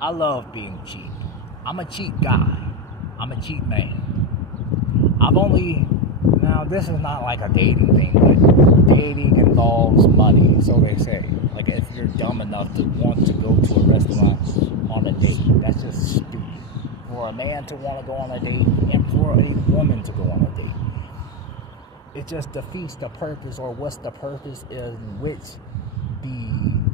I love being cheap. I'm a cheap guy. I'm a cheap man. Now this is not like a dating thing, but dating involves money, so they say. Like if you're dumb enough to want to go to a restaurant on a date, that's just stupid. For a man to want to go on a date and for a woman to go on a date, it just defeats the purpose, or what's the purpose in which getting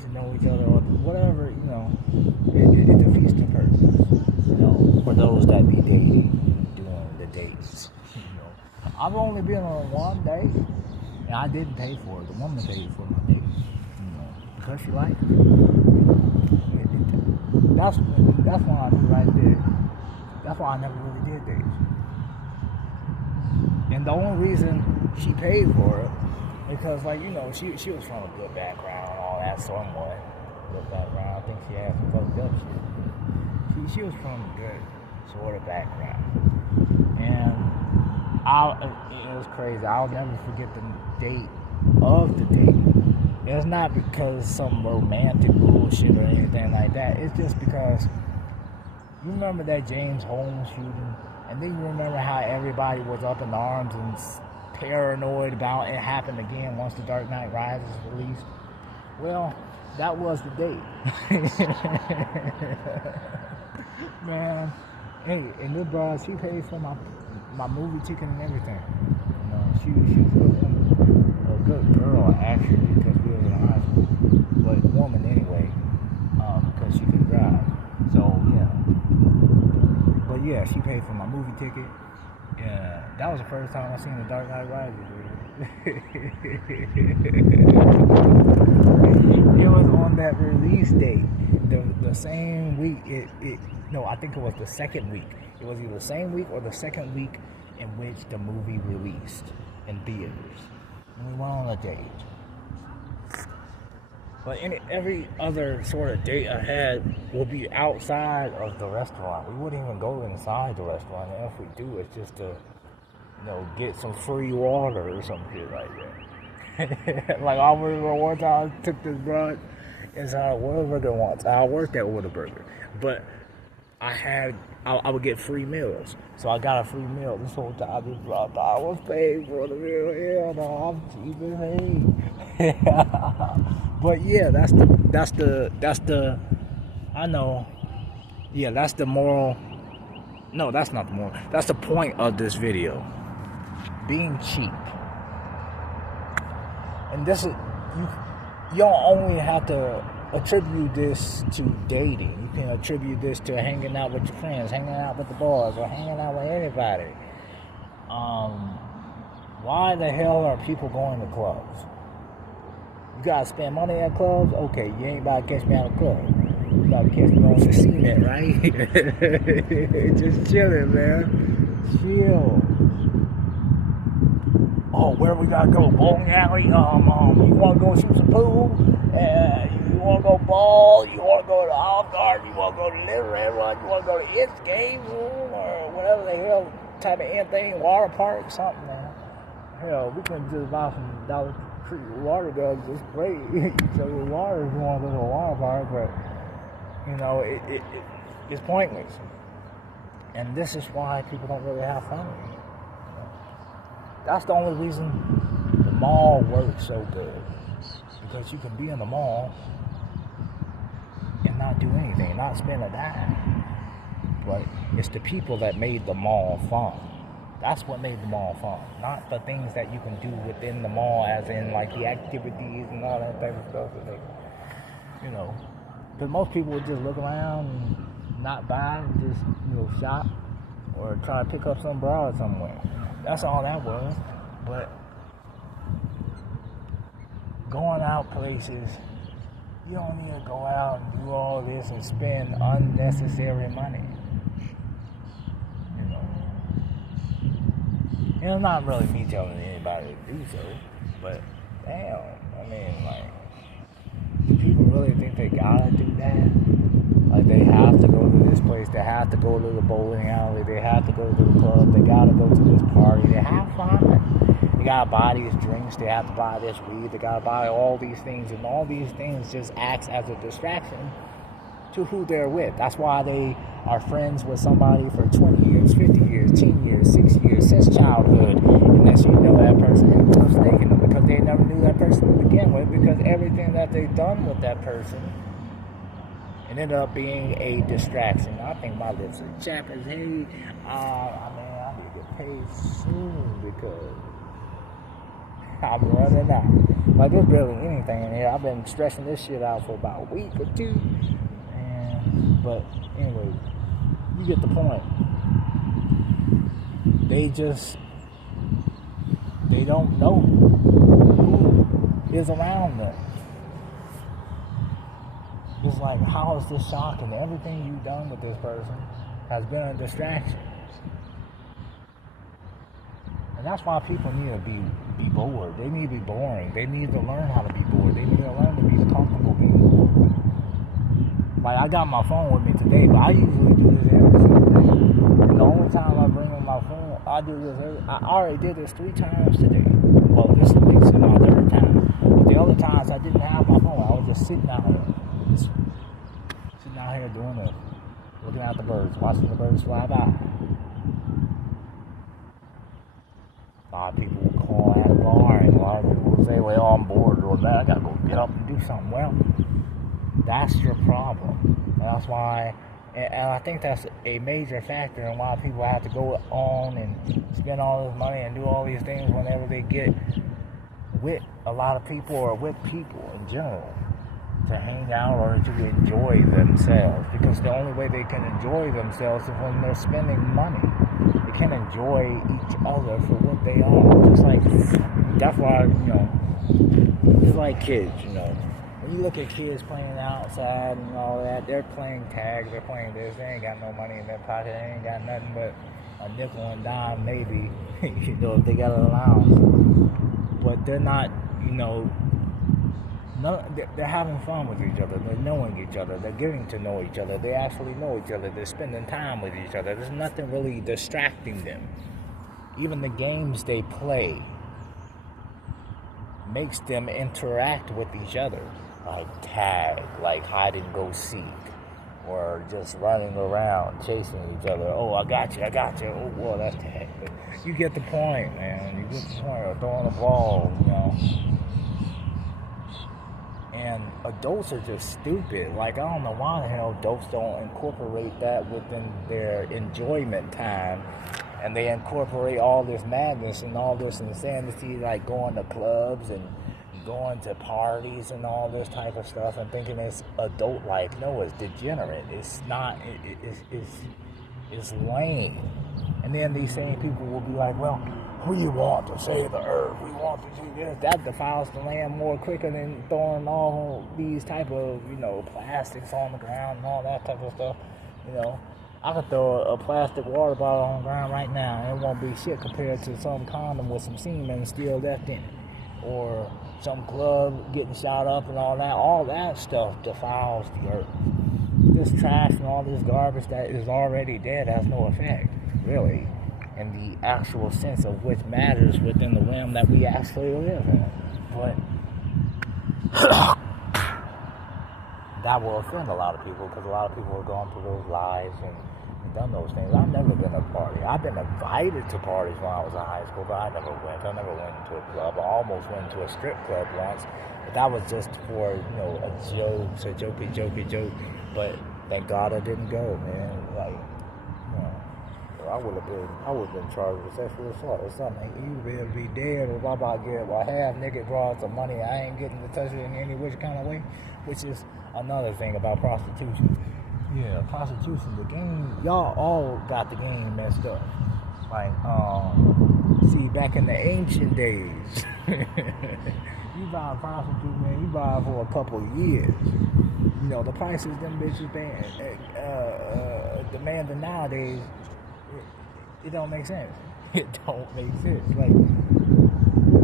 to know each other or whatever, it defeats the purpose, for those that be dating, doing the dates, I've only been on one date, and I didn't pay for it. The woman paid for my date, because she liked it. That's why I knew right there. That's why I never really did dates. And the only reason she paid for it, because she was from a good background and all that, somewhat good background. I think she had some fucked up shit. She was from a good sort of background, and it was crazy. I'll never forget the date of the date. It's not because some romantic bullshit or anything like that. It's just because you remember that James Holmes shooting, and then you remember how everybody was up in arms and paranoid about it happened again once The Dark Knight Rises released. Well, that was the date. Man, hey, and this broad, she paid for my movie ticket and everything. She was a good girl actually, because we was in high school, but woman anyway, because she could drive. So yeah, but yeah, she paid for my movie ticket. Yeah, that was the first time I seen The Dark Knight Rises. It was on that release date, the same week. I think it was the second week. It was either the same week or the second week in which the movie released in theaters. And we went on a date. But every other sort of date I had would be outside of the restaurant. We wouldn't even go inside the restaurant. And if we do, it's just to, get some free water or some shit like that. Like I remember one time I took this broad inside a Whataburger once. I worked at Whataburger, but I would get free meals. So I got a free meal this whole time. This broad thought I was paid for the meal. Yeah, no, I'm cheap as hell. But yeah, that's the I know. Yeah, that's the moral. No, that's not the moral. That's the point of this video. Being cheap. And this is you don't only have to attribute this to dating. You can attribute this to hanging out with your friends, hanging out with the boys, or hanging out with anybody. Why the hell are people going to clubs? You gotta spend money at clubs? Okay, you ain't about to catch me at a club. You about to catch me on the cement, right? Just chilling, man. Chill. Oh, where we gotta go? Bowling alley? You wanna go shoot some pool? You wanna go ball? You wanna go to Olive Garden? You wanna go to Little Red Run? You wanna go to its game room? Or whatever the hell type of anything, water park, something, man. Hell, we can just buy some Dollar Tree water guns. It's great. So the water, if you want to go to a water park, but it's pointless. And this is why people don't really have fun. That's the only reason the mall works so good, because you can be in the mall and not do anything, not spend a dime. But it's the people that made the mall fun. That's what made the mall fun, not the things that you can do within the mall, as in like the activities and all that type of stuff. Because most people would just look around and not buy, and just shop or try to pick up some broad somewhere. That's all that was. But going out places, you don't need to go out and do all this and spend unnecessary money. And it's not really me telling anybody to do so, but damn, do people really think they gotta do that? Like they have to go to this place, they have to go to the bowling alley, they have to go to the club, they gotta go to this party, they have fun. They gotta buy these drinks, they have to buy this weed, they gotta buy all these things, and all these things just acts as a distraction to who they're with. That's why they are friends with somebody for 20 years, 50 years, 10 years, 6 years, since childhood. And then you know that person ends up snaking them because they never knew that person to begin with, because everything that they've done with that person ended up being a distraction. I think my lips are chapped as hey. I need to get paid soon because I'm running out. Like, there's barely anything in here. I've been stressing this shit out for about a week or two. But anyway, you get the point. They don't know who is around them. It's like, how is this shocking? Everything you've done with this person has been a distraction. And that's why people need to be bored. They need to be boring. They need to learn how to be bored. They need to learn to be comfortable being bored. Like, I got my phone with me today, but I usually do this every single day. And the only time I bring in my phone, I do this I already did this 3 times today. Well, this is my 3rd time. But the other times I didn't have my phone. I was just sitting out here. Sitting out here doing this. Looking at the birds, watching the birds fly by. A lot of people will call at a bar, and a lot of people will say, well, I'm bored, or that I gotta go get up and do something. Well, that's your problem. And that's why, and I think that's a major factor in why people have to go on and spend all this money and do all these things whenever they get with a lot of people or with people in general to hang out or to enjoy themselves. Because the only way they can enjoy themselves is when they're spending money. They can't enjoy each other for what they are. Just like, that's why, it's like kids, When you look at kids playing outside and all that, they're playing tag, they're playing this, they ain't got no money in their pocket, they ain't got nothing but a nickel and dime maybe, if they got an allowance. But they're not, they're having fun with each other, they're knowing each other, they're getting to know each other, they actually know each other, they're spending time with each other, there's nothing really distracting them. Even the games they play makes them interact with each other. Like tag, like hide and go seek, or just running around chasing each other. Oh, I got you. Oh, well, that's tag. But you get the point, man. You get the point. Or throwing a ball, And adults are just stupid. Like, I don't know why the hell adults don't incorporate that within their enjoyment time. And they incorporate all this madness and all this insanity, like going to clubs and going to parties and all this type of stuff and thinking it's adult life. No, it's degenerate. It's not. It's lame. And then these same people will be like, well, we want to save the earth. We want to do this. That defiles the land more quicker than throwing all these type of, plastics on the ground and all that type of stuff. I could throw a plastic water bottle on the ground right now and it won't be shit compared to some condom with some semen still left in it. Or some club getting shot up and all that. All that stuff defiles the earth. This trash and all this garbage that is already dead has no effect, really, in the actual sense of which matters within the realm that we actually live in. But that will offend a lot of people because a lot of people are going through those lives and done those things. I've never been to a party. I've been invited to parties when I was in high school, but I never went. I never went into a club. I almost went into a strip club once, but that was just for, a joke, a jokey. But thank God I didn't go, man. Like, I would have been charged with sexual assault or something. You'd better be dead or blah blah get half nigga draws some money. I ain't getting to touch it in any which kind of way, which is another thing about prostitution. Yeah, prostitution, the game, y'all all got the game messed up. Like, see, back in the ancient days, you buy a prostitute, man, you buy her for a couple of years. The prices them bitches demanding nowadays, it don't make sense. It don't make sense. Like,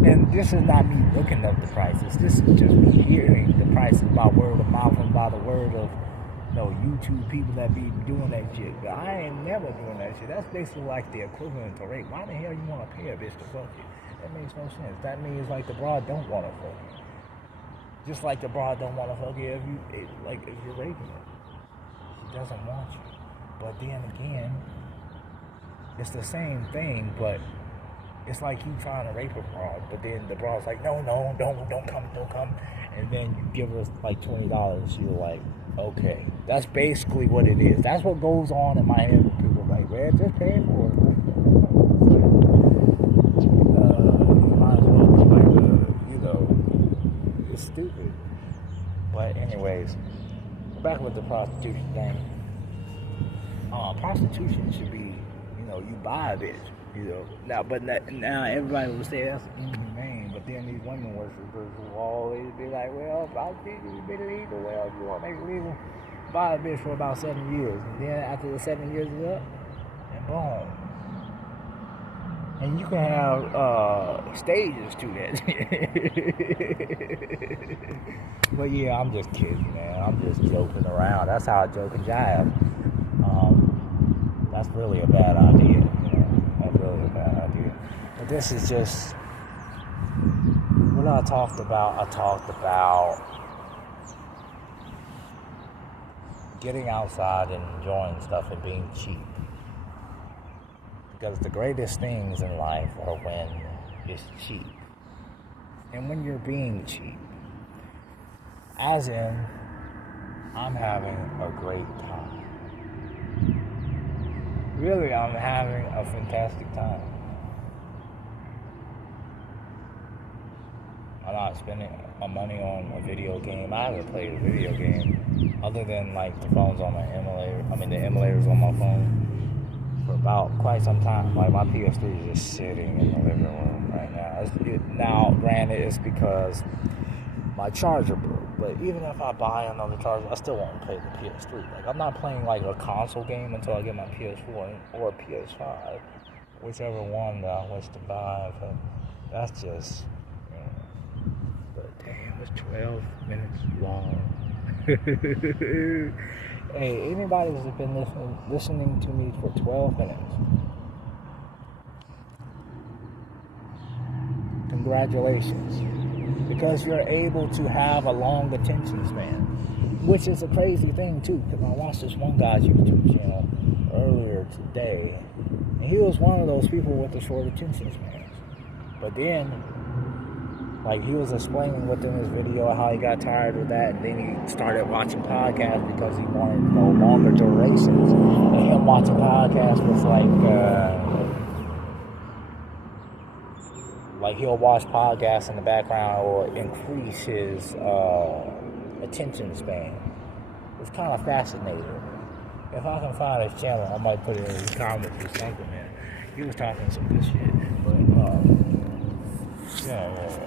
and this is not me looking up the prices. This is just me hearing the prices by word of mouth and by the word of YouTube people that be doing that shit. But I ain't never doing that shit. That's basically like the equivalent to rape. Why the hell you want to pay a bitch to fuck you? That makes no sense. That means like the broad don't want to fuck you. Just like the broad don't want to fuck you if you're raping her. She doesn't want you. But then again, it's the same thing, but it's like you trying to rape a broad, but then the broad's like, no, don't come. And then you give her like $20, you're like, okay. That's basically what it is. That's what goes on in my head when people are like, man, just pay for it. You might as well be like, it's stupid. But anyways, back with the prostitution thing. Prostitution should be, you buy a bitch. Now everybody will say that's inhumane, but then these women worshippers will always be like, well, prostitution has been illegal. Well, if you want to make it legal, buy a bitch for about 7 years. And then after the 7 years is up, and boom. And you can have stages to that. But yeah, I'm just kidding, man. I'm just joking around. That's how I joke and jive. That's really a bad idea. That's really a bad idea. But this is just what I talked about. I talked about getting outside and enjoying stuff and being cheap. Because the greatest things in life are when it's cheap. And when you're being cheap. As in, I'm having a great time. Really, I'm having a fantastic time. I'm not spending my money on a video game. I haven't played a video game other than like the phones on my emulator. The emulators on my phone for about quite some time. Like my PS3 is just sitting in the living room right now. Now, granted, it's because my charger broke. But even if I buy another charger, I still won't play the PS3. Like I'm not playing like a console game until I get my PS4 or PS5, whichever one that I wish to buy. But that's just, But damn, it's 12 minutes long. Hey, anybody that's been listening to me for 12 minutes, congratulations. Because you're able to have a long attention span, which is a crazy thing too. Because I watched this one guy's YouTube channel earlier today, and he was one of those people with the short attention spans. But then, like he was explaining within his video how he got tired of that, and then he started watching podcasts because he wanted longer durations. And him watching podcasts was like he'll watch podcasts in the background or increase his attention span. It's kind of fascinating. If I can find his channel, I might put it in the comments or something, man. He was talking some good shit. But, yeah.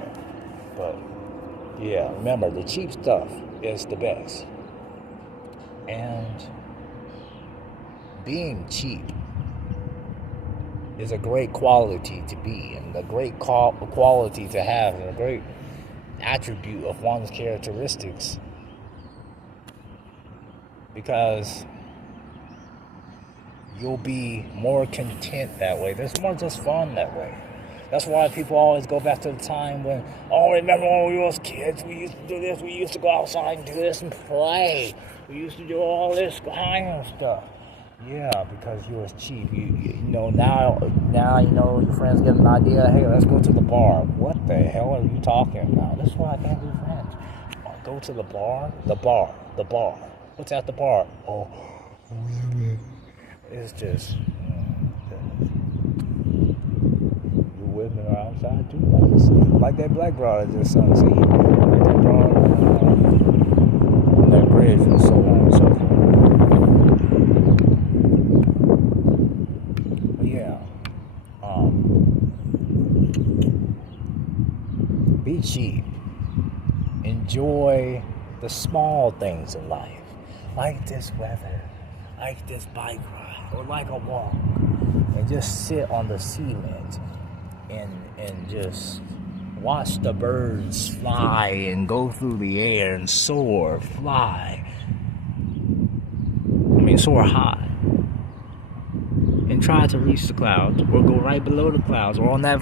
But, yeah, remember, the cheap stuff is the best. And being cheap is a great quality to be, and a great quality to have, and a great attribute of one's characteristics, because you'll be more content that way. There's more just fun that way. That's why people always go back to the time when, remember when we was kids, we used to do this, we used to go outside and do this and play. We used to do all this kind of stuff. Yeah, because you was cheap. Now your friends get an idea. Hey, let's go to the bar. What the hell are you talking about? That's why I can't do friends. Go to the bar. The bar. What's at the bar? Oh, it's just the women are outside too. Like that black broad I just saw. See, like that broad on that bridge and so on and so forth. Be cheap. Enjoy the small things in life, like this weather, like this bike ride, or like a walk, and just sit on the cement and just watch the birds fly and go through the air and soar high, and try to reach the clouds, or go right below the clouds, or on that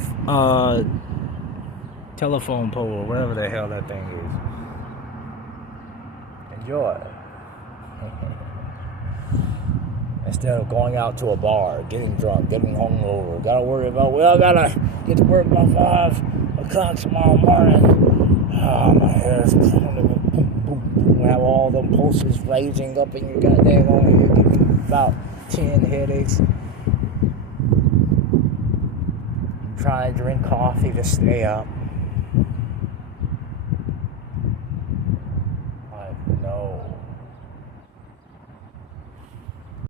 telephone pole, or whatever the hell that thing is. Enjoy. Instead of going out to a bar, getting drunk, getting hungover, gotta worry about, well, I gotta get to work by 5 o'clock tomorrow morning. Oh, my hair's have all them pulses raging up in your goddamn arm. You're getting about 10 headaches. Trying to drink coffee to stay up.